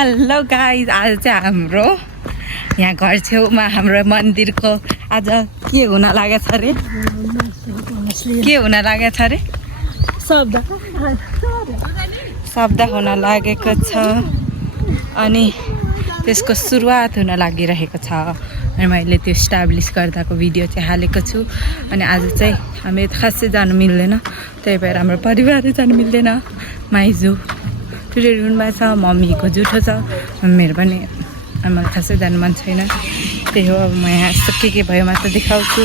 Hello guys, आज चाहिँ हाम्रो यहाँ घर छेउमा हाम्रो मन्दिरको आज के हुन लागेछ अरे? के हुन लागेछ अरे? शब्द हुन लागेको छ अनि त्यसको सुरुवात हुन लागिरहेको छ अनि मैले त्यो इस्टाब्लिस गर्दाको भिडियो चाहिँ हालेको छु। अनि आज चाहिँ हामी खासै जानु मिल्दैन, त्यही भएर हाम्रो परिवारै जानु मिल्दैन। माइजू टुडे रुममा छ, मम्मीको जुठो छ, मेरो पनि मलाई खासै जानु मन छैन। त्यही हो, अब म यहाँ यस्तो के भयो म त देखाउँछु।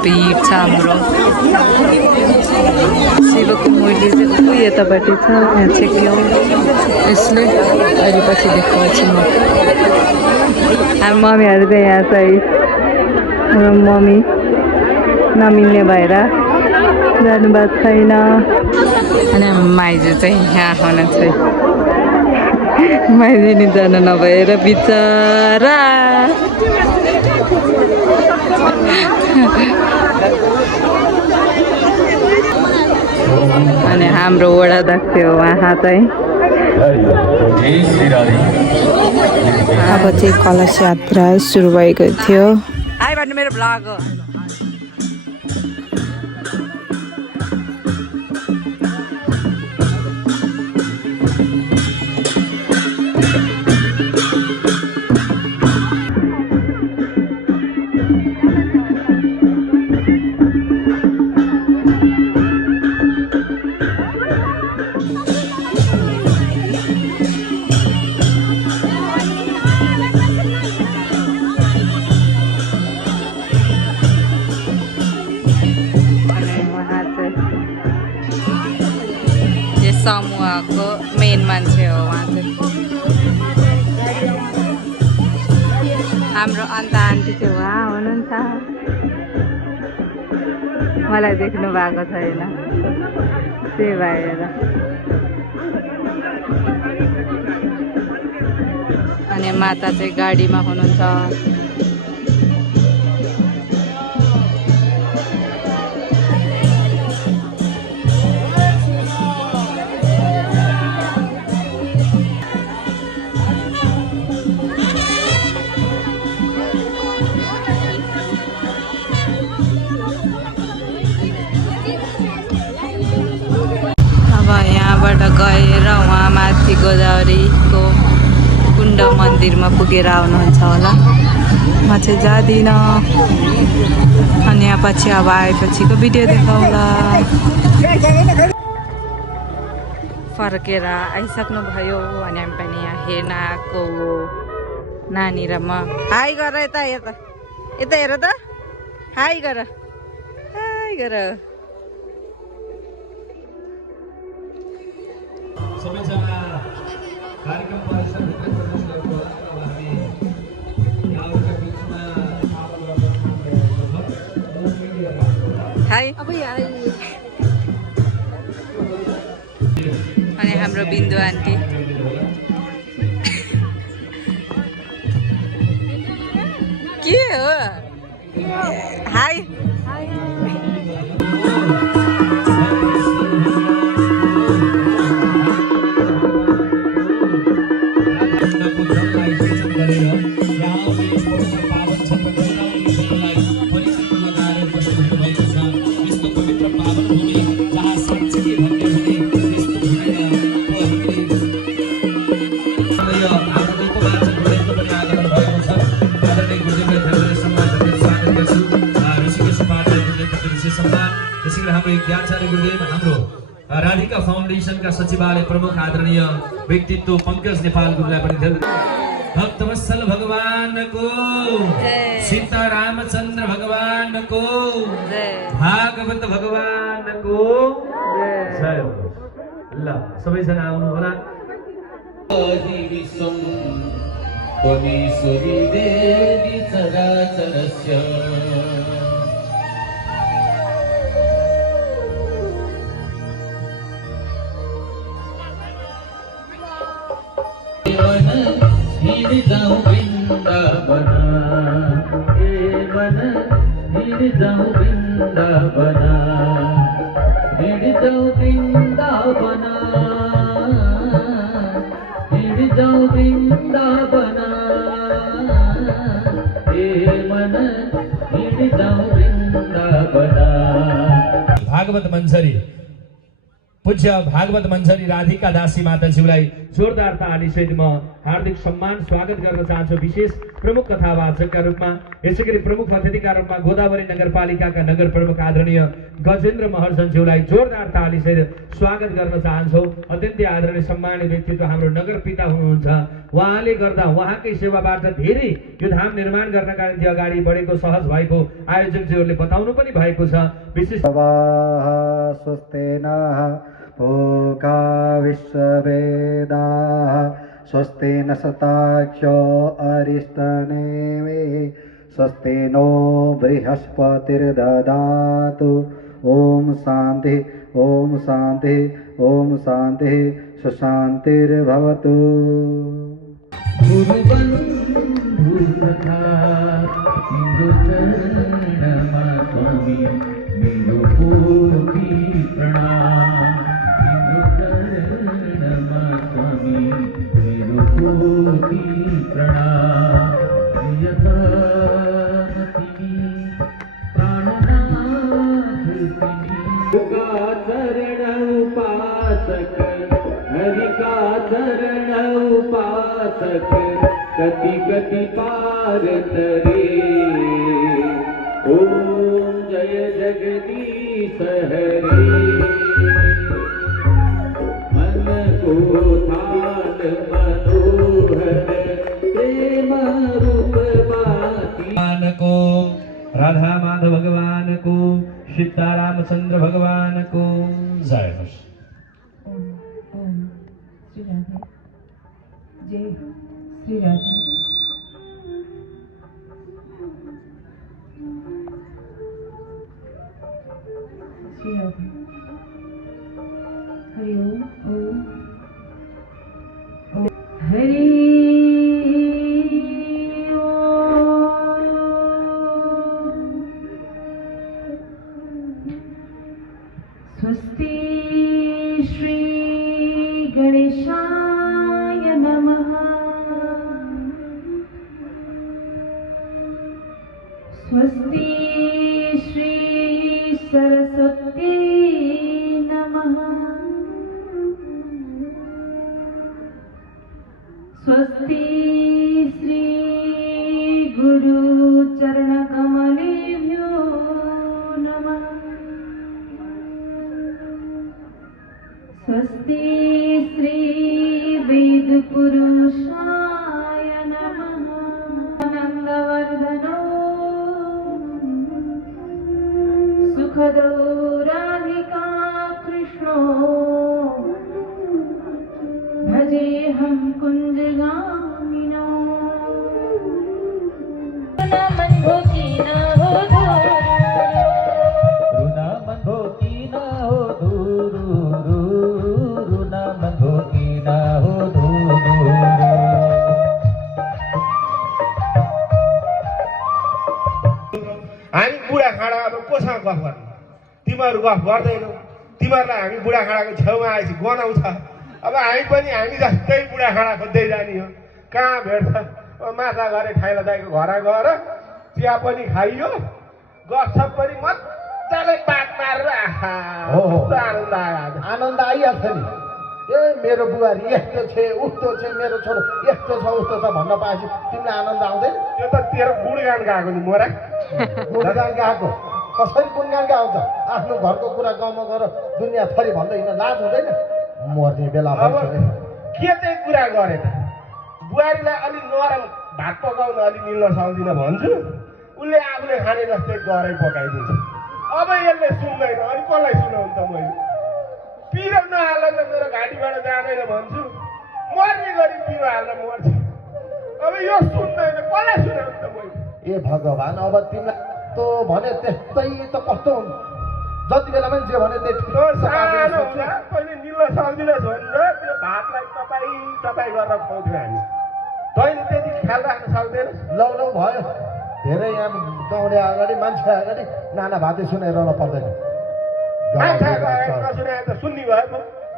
भिड छ हाम्रो शिवको मूर्ति चाहिँ यतापट्टि छ, यहाँ छेक्यौँ यसले। अहिले पछि देखाउँछु म। हाम्रो मम्मीहरू चाहिँ यहाँ चाहिँ हाम्रो मम्मी नमिल्ने भएर जानुभएको छैन अनि माइजू चाहिँ यहाँ हुनुहुन्छ। माइजू नि जानु नभएर बिचरा। अनि हाम्रो वडाध्यक्ष हो उहाँ चाहिँ। अब चाहिँ कलश यात्रा सुरु भएको थियो। आइ भन्नु मेरो ब्लग हो। समूहको मेन मान्छे हो उहाँ चाहिँ। हाम्रो अन्त आन्टी चाहिँ उहाँ हुनुहुन्छ, मलाई देख्नु भएको छैन त्यही भएर। अनि माता चाहिँ गाडीमा हुनुहुन्छ। यहाँबाट गएर उहाँ माथि गोदावरीको कुण्ड मन्दिरमा पुगेर आउनुहुन्छ होला। म चाहिँ जाँदिनँ। अनि यहाँ पछि अब आएपछिको भिडियो देखाउँला। फर्केर आइसक्नु भयो अनि हामी पनि यहाँ हेर्न आएको नानी र म। हाई गर यता यता यता हेर त, हाई गर, हाई गर। सबैजना कार्यक्रम परिसरभित्र प्रवेश गर्नु होला। अब हामी यहाँहरुका बिचमा हाई। अनि हाम्रो बिन्दु आन्टी के हो? हाई। फाउन्डेसनका सचिवालय प्रमुख आदरणीय व्यक्तित्व पङ्कज नेपाल गुरुलाई पनि धेरै भक्तवत्सल भगवानको सीतारामचन्द्र भगवानको भागवत भगवानको जय होस्। ल सबैजना आउनु होला। त्वमीश्वरी देवी चराचरस्य मन हिँड जाऊं वृंदावन, हे मन हिँड जाऊं वृंदावन, हिँड जाऊं वृंदावन, हिँड जाऊं वृंदावन, हे मन हिँड जाऊं वृंदावन। भागवत मञ्जरी पूज्य भागवत मञ्जरी राधिका दासी माताज्यूलाई जोरदार तालीसहित म हार्दिक सम्मान स्वागत गर्न चाहन्छु। विशेष प्रमुख कथावाचकका रूपमा, यसै गरी प्रमुख अतिथिका रूपमा गोदावरी नगरपालिकाका नगर प्रमुख आदरणीय गजेन्द्र महर्जनज्यूलाई जोरदार तालीसहित स्वागत गर्न चाहन्छौँ। अत्यन्तै आदरणीय सम्मानित व्यक्तित्व हाम्रो नगर पिता हुनुहुन्छ। उहाँले गर्दा उहाँकै सेवाबाट धेरै यो धाम निर्माण गर्नका निम्ति अगाडि बढेको सहज भएको आयोजकज्यूहरूले बताउनु पनि भएको छ। विशेष पूका विश्ववेदाः स्वस्ति न सताक्षो अरिष्टनेमि स्वस्ति नो बृहस्पतिर्ददातु। ॐ शान्ति ॐ शान्ति ॐ शान्ति सुशान्तिर्भवतु। गुरुबन्धु तथा हिन्दुचरणमा स्वामी मेरो कोटि प्रणाम, हिन्दुचरणमा स्वामी मेरो कोटि प्रणाम। यथा तिमी प्राणनाथ तिमी का चरण उपासक, हरि का चरण उपासक, गति गति पार तरे। ओम जय जगदीश हरे, मन को थाल मनोहर प्रेम रूप भगवान को, राधा माधव भगवान को, सीतारामचंद्र भगवान को जय होस्। ओम श्री राधे जय श्री राधे। श्री राधे हरि ओम ओम हरि स्वस्ति श्री गणेशाय नमः। स्वस्ति श्री सरस्वती नमः। स्वस्ति श्री गुरु चरण कमलेभ्यो नमः। स्वस्ति श्री वेद पुरुषाय नमः। आनंदवर्धनो सुखदो राधिका कृष्णो भजेऽहं कुञ्जगामिनो। मन भोगी न हो रुना मन भोगी न हो दूरू, रुना मन भोगी न हो दूरू। हामी बुढाखाडा अब कोसँग गफ गर्नु? तिमीहरू गफ गर्दैनौ। तिमीहरूलाई हामी बुढाखाडाको छेउमा आएपछि गनाउँछ। अब हामी पनि हामी जस्तै बुढाखाडा खोज्दै जाने हो। कहाँ भेट्छ? अब माछा गरे ठाइला दाइको घर गएर चिया पनि खाइयो, गफसप पनि मजाले बात मारेर आनन्द आयो। आनन्द आइहाल्छ नि। ए मेरो बुहारी यस्तो छ उस्तो छ, मेरो छोरो यस्तो छ उस्तो छ भन्न पाएपछि तिमीलाई आनन्द आउँदैन? त्यो त तेरो गुणगान गएको नि मोरा। गुणगान गएको कसरी गुणगान गाउँछ आफ्नो घरको कुरा गाउँमा गएर दुनियाँ थरी भन्दै हिँड्न लाज हुँदैन मर्ने बेला अब भइसक्यो के चाहिँ कुरा गरे त बुहारीलाई अलिक नरम भात पकाउन अलिक मिल्न सक्दिनँ भन्छु उसले आफूले खाने जस्तै गरै पकाइदिन्छ अब यसले सुन्दैन अनि कसलाई सुनाउनु त मैले पिरो नहाल्दा त मेरो घाँटीबाट जाँदैन भन्छु मर्ने गरी पिरो हाल्दा मर्छ अब यो सुन्दैन कसलाई सुनाउनु त मैले ए भगवान् अब तिमीलाई त भने त्यस्तै त कस्तो हुन्छ जति बेला पनि जे भने त्यो सानो हुँदा पहिले मिल्न सक्दिनस् भनेर त्यो भातलाई तपाईँ गरेर खुवाउँथ्यौँ हामी तैँले त्यति ख्याल राख्न सक्दैनस् लौ लौ भयो धेरै यहाँ गाउँले अगाडि मान्छे अगाडि नाना भाते सुनाइरहनु पर्दैन मान्छे नसुनाए त सुन्ने भयो म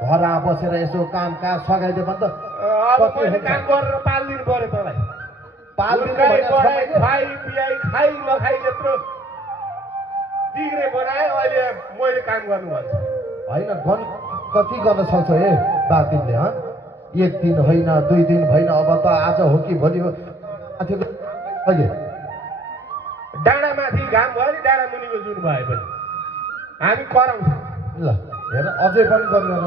घर बसेर यसो कामकाज सघाइदियो भने त अब मैले काम गरेर पालिदिनु पर्यो तँलाई पाल्दिनु हुर्काई, भनेर बढाई, सबैले खाइ पियाई खाइ नखाइ यत्रो बिग्रे बनाए अहिले मैले काम गर्नु भन्छ होइन गन कति गर्न सक्छ हे बा तिमीले हँ एक दिन होइन 2 दिन होइन अब त आज हो कि भोलि हो अहिले डाँडामाथि घाम भयो नि डाँडा मुनिको जुन भए पनि हामी कराउँछौँ ल हेर अझै पनि गरेर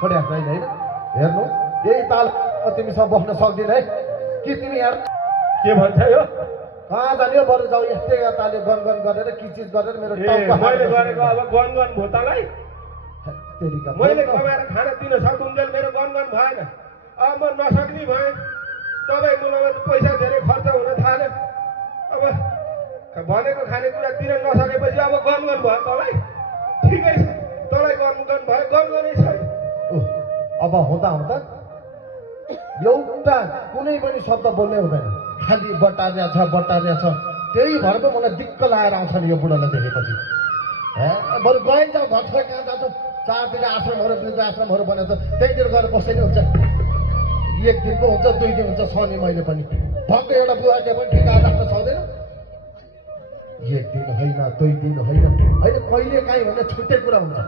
छोड्या छैन होइन हेर्नु यही ताल तिमीसँग बस्न सक्दिन है कि तिमी यहाँ के भन्छ यो कहाँ जाने हो बरु जाऊ यस्तै ताले गनगन गरेर किचिज गरेर मेरो टाउको मैले गरेको अब गनगन भोतालाई तेरिका मैले कमाएर खाना दिन सकुन्जेल मेरो गनगन भएन अब म नसक्ने भएँ तपाईँ मुलामा पैसा धेरै खर्च हुन थाल्यो अब भनेको खानेकुरा दिन नसकेपछि अब गनगन भयो तँलाई ठिकै छ तँलाई गनगन भयो गनगनै छैन अब हुँदा हुँदा एउटा कुनै पनि शब्द बोल्नै हुँदैन खालि बटारिया छ त्यही भएर त मलाई दिक्क लागेर आउँछ नि यो बुढालाई देखेपछि बरु गइन्छ घर छोड कहाँ जान्छ चारतिर आश्रमहरू आश्रमहरू बनेको छ त्यहीँतिर गएर बस्दै नै हुन्छ एक दिन पो हुन्छ 2 दिन हुन्छ शनि मैले पनि भक्क एउटा बुढाले पनि ठिका राख्न सक्दैन एक दिन होइन 2 दिन होइन कहिले काहीँ भने छुट्टै कुरा हुन्छ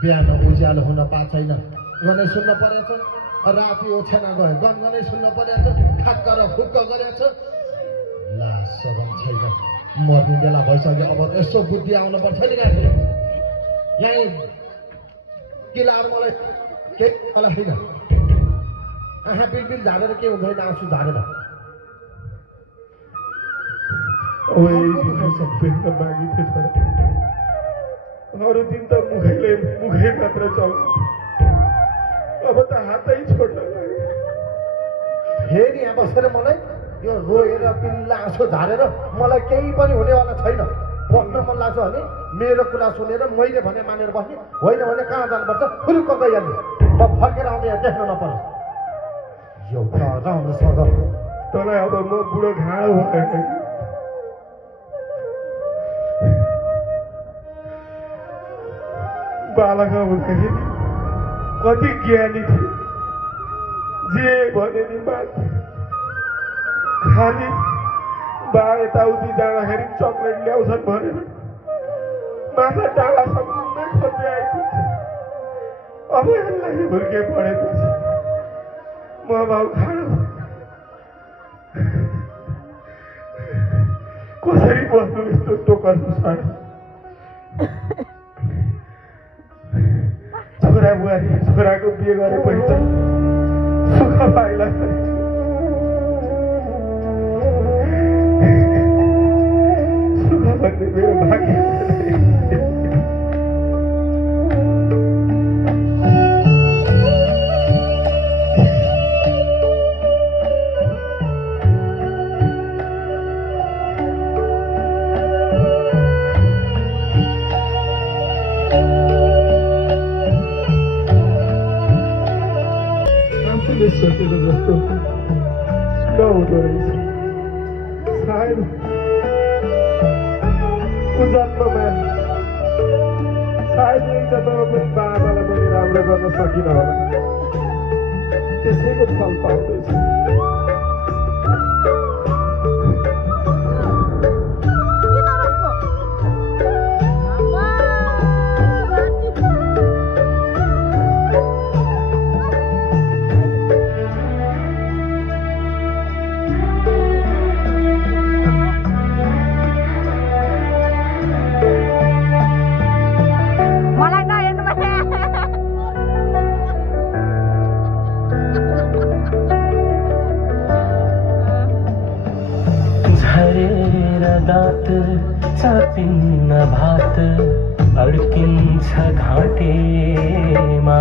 बिहान उज्यालो हुन पाएको छैन गनै सुन्न परेछ राति ओछ्याना गयो गनगनै सुन्न परेछ ठक्क र फुक्क गरेछ ला शरम छैन मर्ने बेला भइसक्यो अब यसो बुद्धि आउनुपर्छ नि गाडी यहीँ किलाहरू मलाई केही मलाई छैन आँखा बिलबिल झारेर के हुँदैन आँसु झारेर बाँकी थियो अरू दिन त मुखै मात्र चल्छ अब त हातै छोड्न लाग्यो फेरि यहाँ बसेर मलाई यो रोएर पिल्ला आँसु झारेर मलाई केही पनि हुनेवाला छैन बस्न मन लाग्छ भने मेरो कुरा सुनेर मैले भने मानेर बस्ने होइन भने कहाँ जानुपर्छ फुरुक्क गइहाल्ने म फर्केर आउँदै यहाँ देख्न नपरोस् एउटा राम्रोसँग तँलाई अब म बुढो घाँडो भयो बालक हुँदाखेरि कति ज्ञानी थियो जे भने नि मान्छे खालि बा यताउति जाँदाखेरि चक्लेट ल्याउँछन् भनेर माछा डाँडासम्मै खोज्दै आइपुग्छ अब यसलाई हुर्के पढेपछि म बाउ खानु कसरी बस्नु यस्तो टोकर्नु छ छोरा बुहारी छोराको बिहे गरेपछि त सुख पाइला सुख भन्ने मेरो भाग्य सोचेर जस्तो नहुँदो रहेछ सायद जन्ममा सायद एक जन्ममा पनि बाबालाई मैले राम्रो गर्न सकिनँ होला त्यसैको फल पाउँदैछ दाँत चापिन्न भात अड्किन्छ घाँटीमा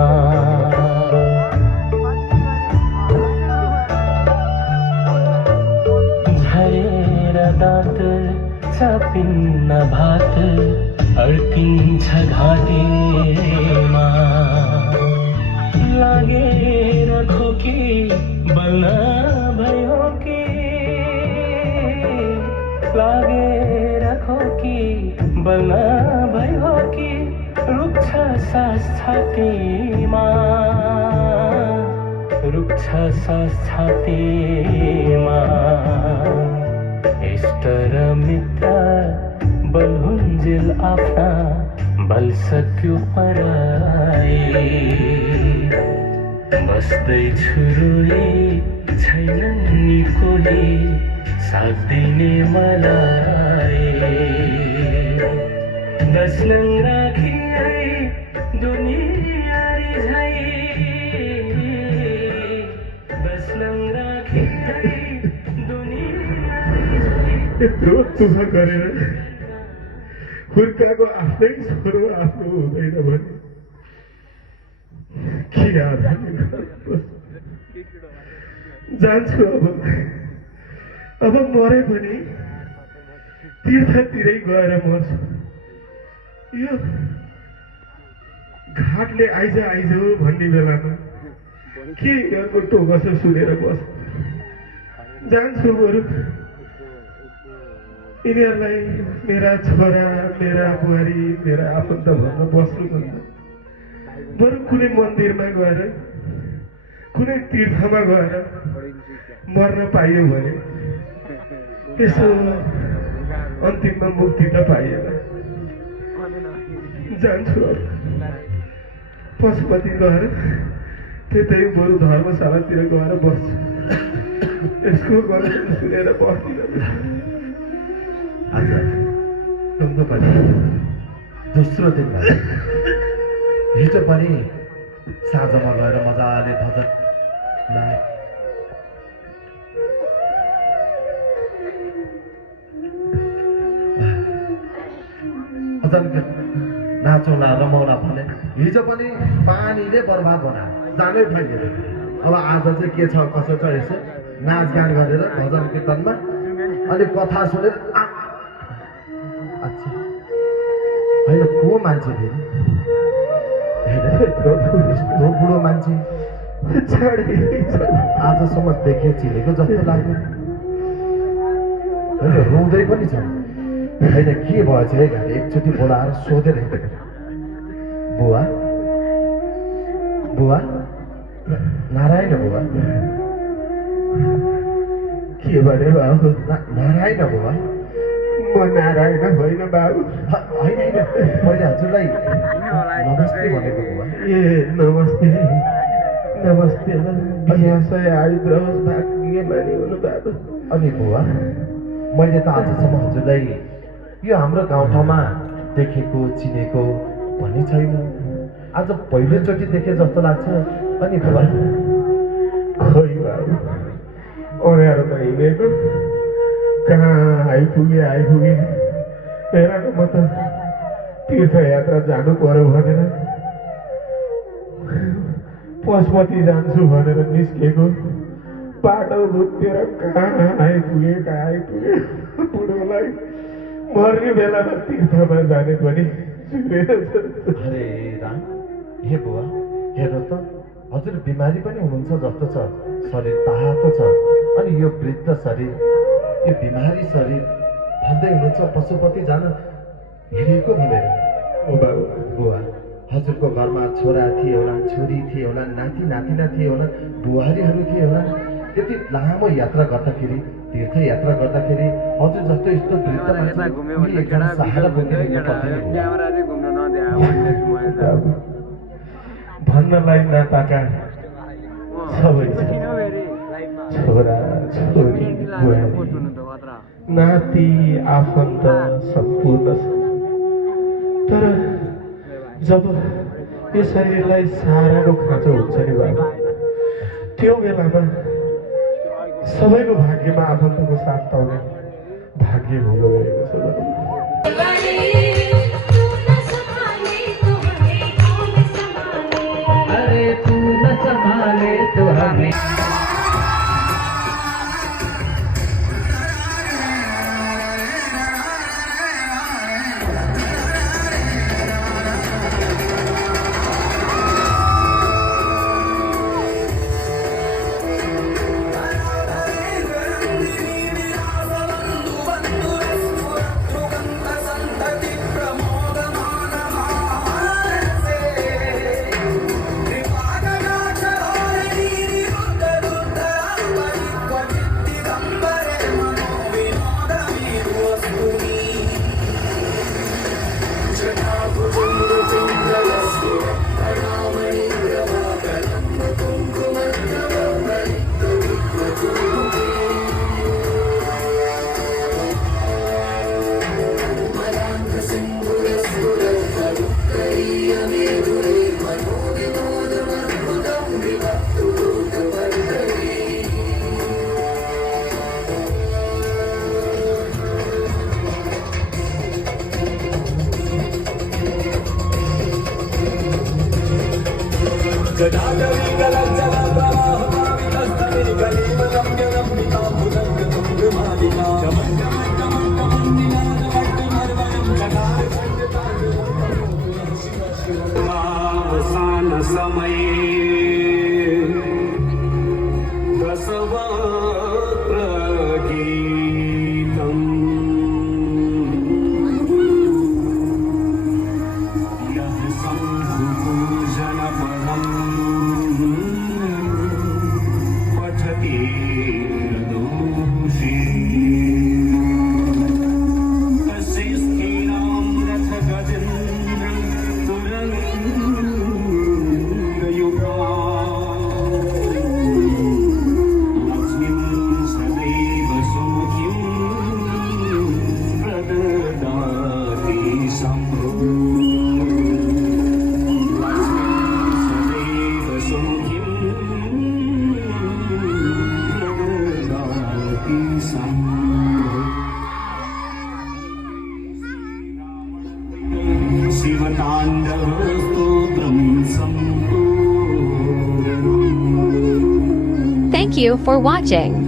झरेर दाँत चापिन्न भात अड्किन्छ घाँटीमा लागेर खोकी बल्न भयो कि लागेर खोकी बल्न भयो कि रुक्छ सास छातीमा रुक्छ सास छातीमा इष्ट र मित्र बलहुन्जेल आफ्ना बल सक्यो पराई बस्दैछु रोई छैनन् नि कोही साथ दिने मलाई दस्नङ राखी दुनिया रिझाई दस्नङ राखी दुनिया रिझाई यत्रो दुःख गरेर हुर्काको आफ्नै छोरो आफ्नो हुँदैन भने के याद जान्छु अब मरे पनि तीर्थतिरै गएर मर्छु यो घाटले आइज आइज भन्ने बेलामा के यहाँको टोकस सुनेर बस जान्छु बरु यिनीहरूलाई मेरा छोरा मेरा बुहारी मेरा आफन्त भन्न बस्नु भन्दा बरु कुनै मन्दिरमा गएर कुनै तीर्थमा गएर मर्न पाइयो भने त्यसो अन्तिममा मुक्ति त पाइएन जान्छु अब पशुपति गएर त्यतै बरु धर्मशालातिर गएर बस्छु यसको गणेश सुनेर बस्दिनँ आज तुमको पनि दोस्रो दिन भयो हिजो पनि साँझमा गएर मजाले भजन लाए भजन नाचौँला रमाउला भने हिजो पनि पानीले बर्बाद बनायो जानै फैलियो अब आज चाहिँ के छ कसो छ यसो नाचगान गरेर भजन कीर्तनमा अनि कथा सुनेर अच्छा होइन को मान्छे फेरि बुढो मान्छे आजसम्म देखे चिनेको जस्तो लाग्यो होइन रुँदै पनि छ होइन के भएछ है घाँटी एकचोटि बोलाएर सोधेर बुवा बुवा नारायण बुवा के भने बाबु नारायण बुवा म नारायण होइन बाबु होइन मैले हजुरलाई नमस्ते भनेको बुवा ए नमस्ते नमस्ते बिहासय आइद्रोस् भाग्यमानी हुनु बाबु अनि बुवा मैले त आजसम्म हजुरलाई यो हाम्रो गाउँठाउँमा देखेको चिनेको भन्ने छैन आज पहिलोचोटि देखे जस्तो लाग्छ अनि बुवा खोइ बाबु अँध्यारो त हिँडेको कहाँ आइपुगे हेर न म त तीर्थयात्रा जानु पर्यो भनेर पशुपति जान्छु भनेर निस्केको बाटो भुतेर कहाँ आइपुगे बुढोलाई मर्ने बेलामा तीर्थमा जाने पनि अरे राम हे बुवा हेर्नु त हजुर बिमारी पनि हुनुहुन्छ जस्तो छ शरीर तातो छ अनि यो वृद्ध शरीर यो बिमारी शरीर भन्दै हुनुहुन्छ पशुपति जान हिँडेको भनेर ओ बाबु बुवा हजुरको घरमा छोरा थिए होला छोरी थिए होला नाति नातिना थिए होला बुहारीहरू थिए होला यति लामो यात्रा गर्दाखेरि तीर्थ यात्रा गर्दाखेरि हजुर जस्तो यस्तो वृद्ध मान्छे एकजना सहारा बोकिदिनु बाबु भन्नलाई नपाका सबै छोरा छोरी बुहारी नाति आफन्त सम्पूर्ण छ तर जब यो शरीरलाई साराको खाँचो हुन्छ नि बाबु त्यो बेलामा सबैको भाग्यमा आफन्तको साथ पाउने भाग्य भइरहेको छ अरे तू न संभाले तो हमें अवसान समये दशवक्त्र गीतम् यः शम्भुपूजनपदम् पठति दोषी तस्य स्त्रीणां रथगजेन्द्रं तुरङ्गयुगा लक्ष्मीं सदैव सुमुखीं प्रददाति शम्भो सदैव सुमुखीं प्रददाति शम्भो शिवताण्डवस्तोत्रं सम्पूर्णम् Thank you for watching.